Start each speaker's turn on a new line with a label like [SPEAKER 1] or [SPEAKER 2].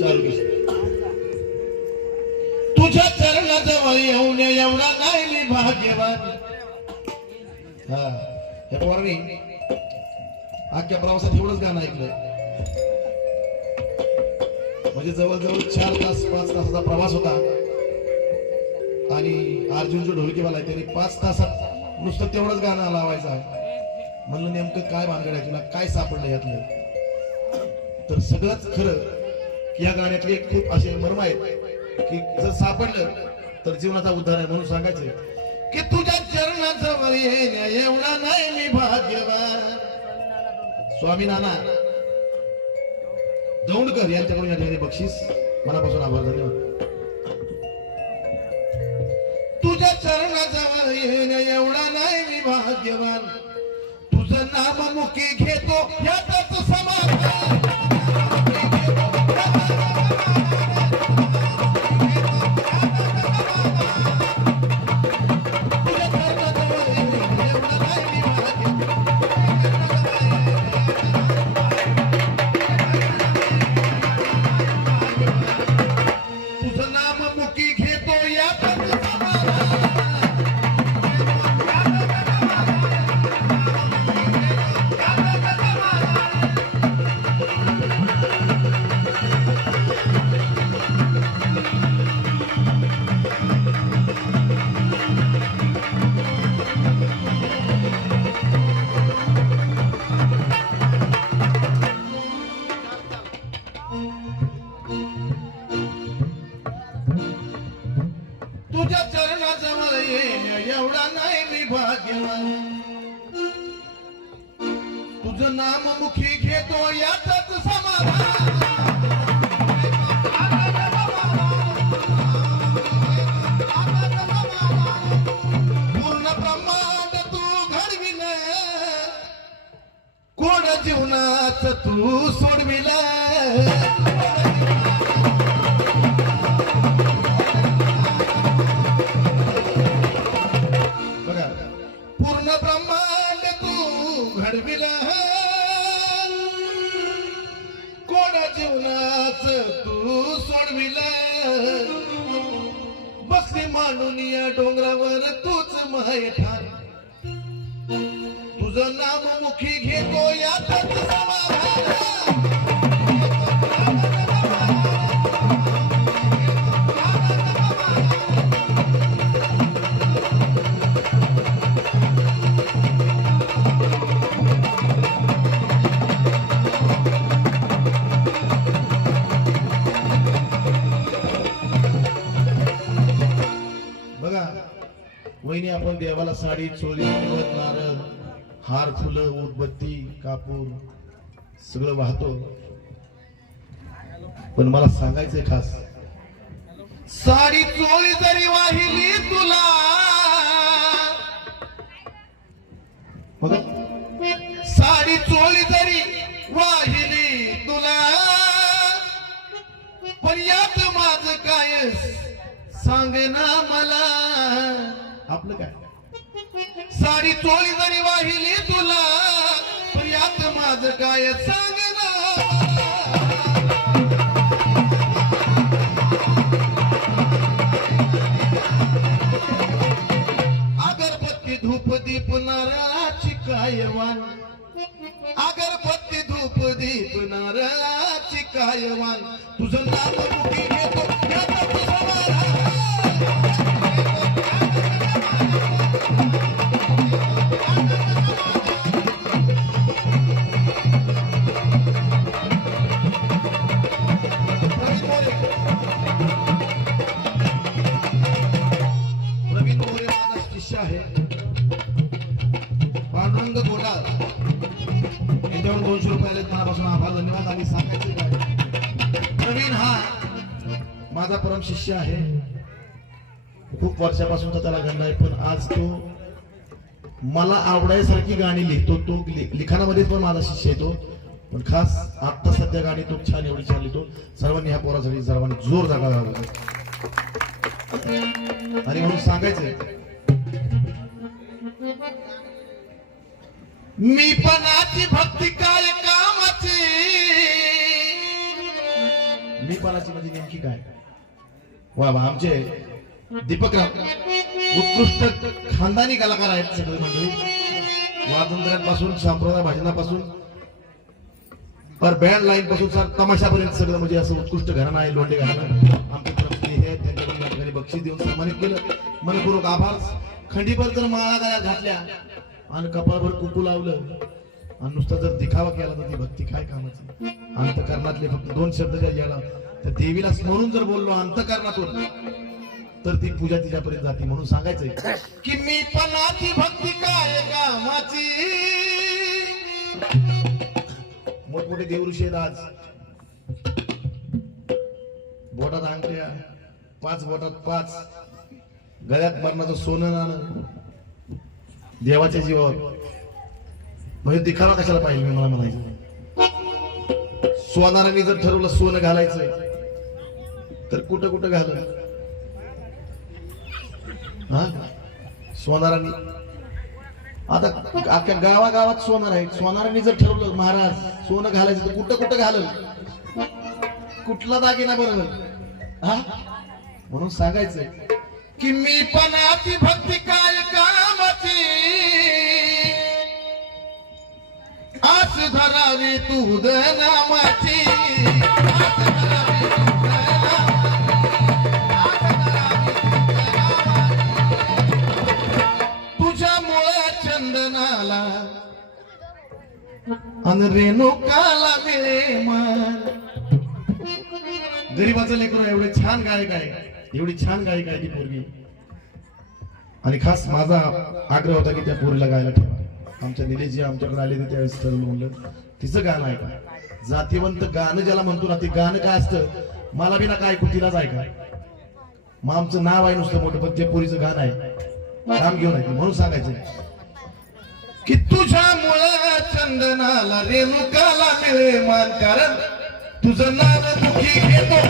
[SPEAKER 1] चालू तुझ्या चरणाजवळ येऊन एवढा नाही मी भाग्यवान. हा हे पोरांनी अख्ख्या प्रवासात एवढंच गाणं ऐकलंय. म्हणजे जवळजवळ चार तास पाच तासाचा प्रवास होता. आणि अर्जुन जो ढोलकीवाला आहे त्याने पाच तासात नुसतं तेवढंच गाणं लावायचं म्हणलं नेमकं काय भानगड आहे तुला काय सापडलं यातलं? तर सगळंच खरं की या गाण्यातले खूप असे मर्म आहेत की जर सापडलं तर जीवनाचा उद्धार आहे म्हणून सांगायचं की तुझ्या चरणाजवळ येण्या एवढा नाही मी भाग्यवान. स्वामी नाना दौंडकर यांच्याकडून या ठिकाणी बक्षीस. मनापासून आभार धन्यवाद. तुझ्या चरणाजवळ येण्या एवढा नाही मी भाग्यवान. तुझं नाम मुखी तुझं नाम मुखी घेतो यातच समाधान. पूर्ण ब्रह्मांड तू घडविल. कोण जीवनाच तू सोडविल? पूर्ण ब्रह्मांड तू घडविला. जीवनाच तू सोडविल. बसली मांडून या डोंगरावर तूच माय ठाण तुझं नाम मुखी घेतो या देवाला साडी चोळी निवत नारळ हार फुलं उदबत्ती कापूर सगळं वाहतो. पण मला सांगायचंय खास साडी चोळी जरी वाहिली तुला बघा साडी चोळी जरी वाहिली तुला पण यात माझ काय सांग ना मला? आपलं काय? साडी चोळी जरी वाहिली तुला पण यात माझ काय सांग ना अगरबत्ती धूप दीप नारळाची कायवान. अगरबत्ती धूप दीप नारळाची कायवान. तुझं नाव मुखी घेतो? माझा आहे. पांडुरंग गोडाळ यांच्याकडून दोनशे रुपये आले मनापासून आभार धन्यवाद. आणि सांगायचे प्रवीण हा माझा परम शिष्य आहे. खूप वर्षापासूनचा त्याला गंड आहे पण आज तो मला आवडायसारखी गाणी लिहितो तो लिखाणामध्येच पण माझा शिष्य येतो पण खास आत्ता सध्या गाणी तो छान एवढी छान लिहितो. सर्वांनी ह्या पोरासाठी सर्वांनी जोर जागा आणि म्हणून सांगायचंय मी पणाची भक्ती काय कामाची? मीपणाची म्हणजे नेमकी काय? वा वा आमचे दीपकराव उत्कृष्ट खानदानी कलाकार आहेत सगळे मंडळी. वादंत्र्यांपासून संप्रदाय भाजनापासून पर बँड लाईन पासून सर तमाशापर्यंत सगळं म्हणजे असं उत्कृष्ट घराणं आहे लोंडे घराणं आमचे प्रमुख हे त्यांच्याकडून बक्षीस देऊन सन्मानित केलं. मनपूर्वक आभार. खंडीभर जर माळा गळ्यात घातल्या. आणि कपाळभर कुकू लावलं. आणि नुसता जर दिखावा केला तर ती भक्ती काय कामाची? अंतकरणातले फक्त दोन शब्द जर गेला तर देवीला स्मरून जर बोललो अंतकरणातून तर ती पूजा तिच्यापर्यंत जाते. म्हणून सांगायचंय की मी पणाची भक्ती काय कामाची? मोठमोठे देवऋषी आहेत आज. बोटात अंगठ्या पाच बोटात पाच. गळ्यात मरणाचं सोनं नाणं. देवाच्या जीवावर. म्हणजे दिखावा कशाला पाहिजे मी मला म्हणायचं सोनारांनी जर ठरवलं सोनं घालायचं तर कुठं कुठं घाल हा? सोनारांनी. आता अख्ख्या गावागावात सोनार आहे सोनारांनी जर ठरवलं महाराज सोनं घालायचं तर कुठं कुठं घालल कुठला दागिना बरोबर हा? म्हणून सांगायचंय की मी पण भक्ती काय काय आस धरावी तू नामाची आस धरावी तुझ तुझ्यामुळे चंदनाला आणि रेणुकाला मिळे मन. गरीबाचं लेकरू एवढे छान गायक आहे. एवढी छान गायक आहे ती पोरगी. आणि खास माझा आग्रह होता की त्या पोरीला गायला ठेवा. आमच्या निलेशजी आमच्याकडे आले होते त्यावेळेस ठरवलं म्हणलं तिचं गाणं ऐका. जातीवंत गाणं ज्याला म्हणतो ना ते गाणं काय असतं? मला बी ना काय ऐकू तिलाच ऐका. मग आमचं नाव आहे नुसतं मोठं पण ते पोरीचं गाणं आहे. काम घेऊन ऐकलं म्हणून सांगायचं. की तुझ्यामुळे चंदनाला रेणुकाला मिळे मान कारण तुझं नाव दुखी घेतो